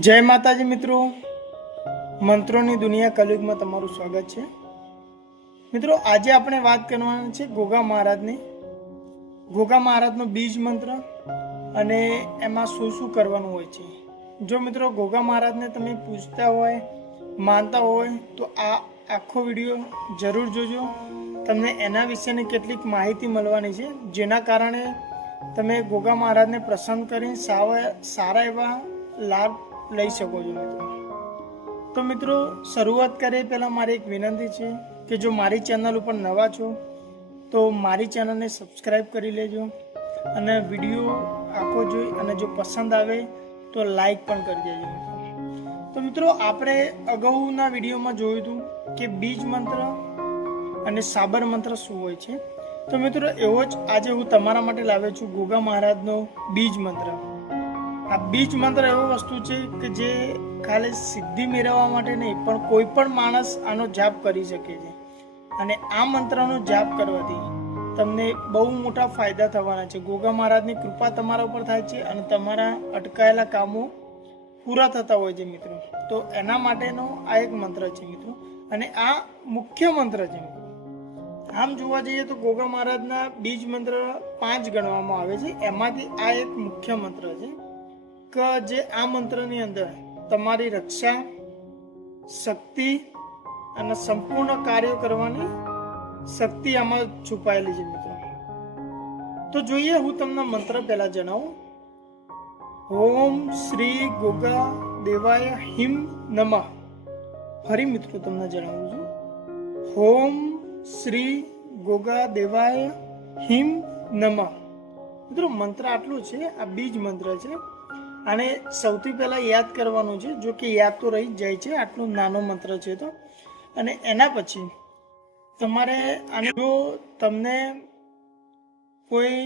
જય માતાજી મિત્રો. મંત્રોની દુનિયા કલયુગમાં તમારું સ્વાગત છે. મિત્રો, આજે આપણે વાત કરવાની છે ગોગા મહારાજની. ગોગા મહારાજનો બીજ મંત્ર અને એમાં શું શું કરવાનું હોય છે. જો મિત્રો, ગોગા મહારાજને તમે પૂછતા હોય, માનતા હોય, તો આ આખો વીડિયો જરૂર જોજો. તમને એના વિશેની કેટલીક માહિતી મળવાની છે, જેના કારણે તમે ગોગા મહારાજને પ્રસન્ન કરી સાવા સારા એવા લાભ લઈ શકો છો મિત્રો. તો મિત્રો, શરૂઆત કરીએ પહેલાં મારી એક વિનંતી છે કે જો મારી ચેનલ ઉપર નવા છો, તો મારી ચેનલને સબસ્ક્રાઈબ કરી લેજો અને વીડિયો આખો જોઈ અને જો પસંદ આવે તો લાઈક પણ કરી દેજો. તો મિત્રો, આપણે અગાઉના વિડીયોમાં જોયું હતું કે બીજ મંત્ર અને સાબર મંત્ર શું હોય છે? તો મિત્રો, એવો જ આજે હું તમારા માટે લાવ્યો છું ગોગા મહારાજનો બીજ મંત્ર. આ બીજ મંત્ર એવો વસ્તુ છે કે જે ખાલી સિદ્ધિ મેળવવા માટે નહીં, પણ કોઈ પણ માણસ આનો જાપ કરી શકે છે. અને આ મંત્રનો જાપ કરવાથી તમને બહુ મોટા ફાયદા થવાના છે. ગોગા મહારાજની કૃપા તમારા ઉપર થાય છે અને તમારા અટકાયેલા કામો પૂરા થતા હોય છે મિત્રો. તો એના માટેનો આ એક મંત્ર છે મિત્રો. અને આ મુખ્ય મંત્ર છે મિત્રો. આમ જોવા જઈએ તો ગોગા મહારાજના બીજ મંત્ર પાંચ ગણવામાં આવે છે. એમાંથી આ એક મુખ્ય મંત્ર છે. જે આ મંત્રની અંદર તમારી રક્ષા, શક્તિ અને સંપૂર્ણ કાર્યો કરવાની શક્તિ આમાં છુપાયેલી છે મિત્રો. તો જોઈએ હું તમને મંત્ર પહેલા જણાવું. ઓમ શ્રી ગોગા દેવાય હિમ નમઃ. ફરી મિત્રો તમને જણાવું છું. ઓમ શ્રી ગોગા દેવાય હિમ નમઃ. મિત્રો મંત્ર આટલું છે, આ બીજ મંત્ર છે. આને સૌથી પહેલાં યાદ કરવાનું છે, જો કે યાદ તો રહી જ જાય છે, આટલું નાનો મંત્ર છે તો. અને એના પછી તમારે આને જો તમને કોઈ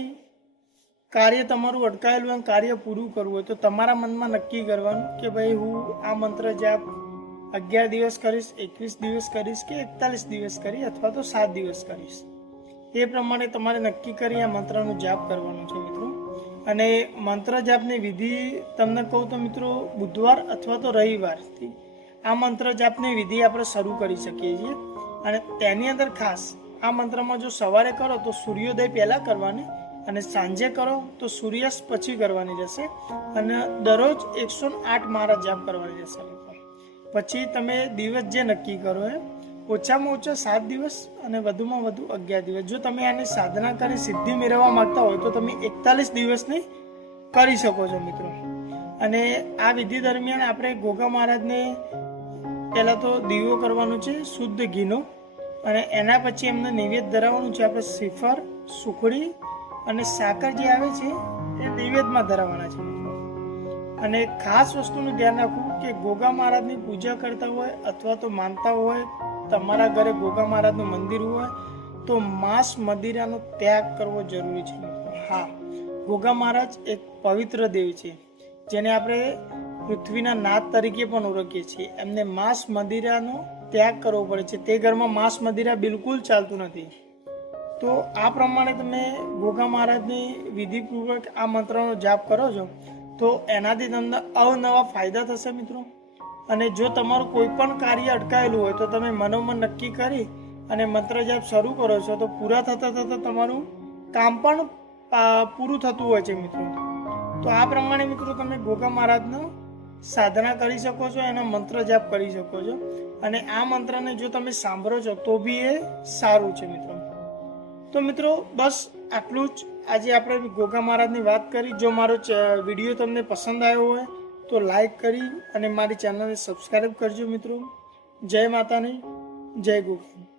કાર્ય તમારું અટકાયેલું અને કાર્ય પૂરું કરવું હોય તો તમારા મનમાં નક્કી કરવાનું કે ભાઈ હું આ મંત્ર જાપ અગિયાર દિવસ કરીશ, એકવીસ દિવસ કરીશ કે એકતાલીસ દિવસ કરી અથવા તો સાત દિવસ કરીશ. એ પ્રમાણે તમારે નક્કી કરી આ મંત્રનો જાપ કરવાનો છે મિત્રો. અને મંત્ર જાપની વિધિ તમને કહું તો મિત્રો બુધવાર અથવા તો રવિવારથી. આ મંત્ર જાપની વિધિ આપણે શરૂ કરી શકીએ છીએ. અને તેની અંદર ખાસ આ મંત્રમાં જો સવારે કરો તો સૂર્યોદય પહેલાં કરવાની અને સાંજે કરો તો સૂર્યાસ્ત પછી કરવાની રહેશે. અને દરરોજ એકસો આઠ મારા જાપ કરવાની રહેશે. પછી તમે દિવસ જે નક્કી કરો એ ઓછામાં ઓછા સાત દિવસ અને વધુમાં વધુ અગિયાર દિવસ. જો તમે આની સાધના કરી સિદ્ધિ મેળવવા માંગતા હોય તો તમે એકતાલીસ દિવસની કરી શકો છો મિત્રો. અને આ વિધિ દરમિયાન આપણે ગોગા મહારાજને પહેલાં તો દીવો કરવાનો છે, શુદ્ધ ઘીનો. અને એના પછી એમને નૈવેદ્ય ધરાવવાનું છે, આપણે શ્રીફળ સુખડી અને સાકર જે આવે છે, એ નૈવેદ્યમાં ધરાવવાના છે અને ખાસ વસ્તુનું ધ્યાન રાખવું કે ગોગા મહારાજની પૂજા કરતા હોય અથવા તો માનતા હોય તમારા ઘરે ગોગા મહારાજનું મંદિર હોય, તો માંસ મદિરાનો ત્યાગ કરવો જરૂરી છે. હા, ગોગા મહારાજ એક પવિત્ર દેવ છે, જેને આપણે પૃથ્વીના નાથ તરીકે પણ ઓળખીએ છીએ. એમને માંસ મદિરાનો ત્યાગ કરવો પડે છે. તે ઘરમાં માંસ મદિરા બિલકુલ ચાલતું નથી. તો આ પ્રમાણે તમે ગોગા મહારાજની વિધિપૂર્વક આ મંત્રનો જાપ કરો છો, તો એનાથી તમને અવનવા ફાયદા થશે મિત્રો. અને જો તમારું કોઈ પણ કાર્ય અટકાયેલું હોય તો તમે મનોમન નક્કી કરી અને મંત્ર જાપ શરૂ કરો છો, તો પૂરા થતાં થતાં તમારું કામ પણ પૂરું થતું હોય છે મિત્રો. તો આ પ્રમાણે મિત્રો તમે ગોગા મહારાજનો સાધના કરી શકો છો, એનો મંત્ર જાપ કરી શકો છો. અને આ મંત્રને જો તમે સાંભળો છો, તો બી એ સારું છે મિત્રો. તો મિત્રો, બસ આટલું જ. આજે આપણે ગોગા મહારાજની વાત કરી. જો મારો વીડિયો તમને પસંદ આવ્યો હોય તો લાઈક કરી અને મારી ચેનલને સબસ્ક્રાઈબ કરજો મિત્રો. જય માતાની જય ગોગા